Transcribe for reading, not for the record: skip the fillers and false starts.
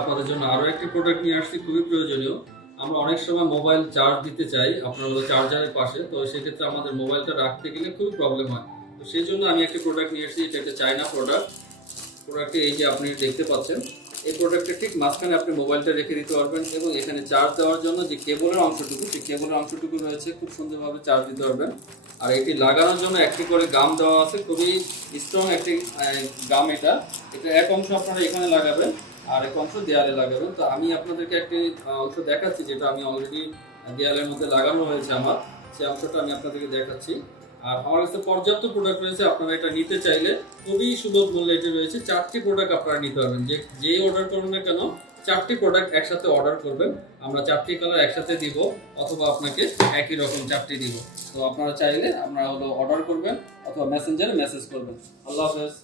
আপনাদের জন্য আরো একটি প্রোডাক্ট নিয়ে আসছি, খুবই প্রয়োজনীয়। আমরা অনেক সময় মোবাইল চার্জ দিতে চাই আপনার হলো চার্জারের পাশে, তো সেক্ষেত্রে আমাদের মোবাইলটা রাখতে গেলে খুবই প্রবলেম হয়। তো সেই জন্য আমি একটি প্রোডাক্ট নিয়ে আসছি, এটা একটা চায়না প্রোডাক্ট। প্রোডাক্টে এই যে আপনি দেখতে পাচ্ছেন, এই প্রোডাক্টের ঠিক মাঝখানে আপনি মোবাইলটা রেখে দিতে পারবেন এবং এখানে চার্জ দেওয়ার জন্য যে কেবলের অংশটুকু, সেই কেবলের অংশটুকু রয়েছে, খুব সুন্দরভাবে চার্জ দিতে পারবেন। আর এটি লাগানোর জন্য একটি করে গাম দেওয়া আছে, খুবই স্ট্রং একটি গাম। এটা এক অংশ আপনারা এখানে লাগাবেন আর এক অংশ দেয়ালে লাগাবেন। তো আমি আপনাদেরকে একটি অংশ দেখাচ্ছি, যেটা আমি অলরেডি দেয়ালের মধ্যে লাগানো হয়েছে আমার, সেই অংশটা আমি আপনাদেরকে দেখাচ্ছি। আর আমার কাছে পর্যাপ্ত প্রোডাক্ট রয়েছে, আপনারা এটা নিতে চাইলে খুবই সুলভ মূল্যে এটি রয়েছে। 4টি প্রোডাক্ট আপনারা নিতে পারবেন, যে অর্ডার করুন না কেন 4টি প্রোডাক্ট একসাথে অর্ডার করবেন, আমরা 4টি কালার একসাথে দিব, অথবা আপনাকে একই রকম 4টি দিব। তো আপনারা চাইলে আপনারা হলো অর্ডার করবেন অথবা মেসেঞ্জারে মেসেজ করবেন। আল্লাহ হাফেজ।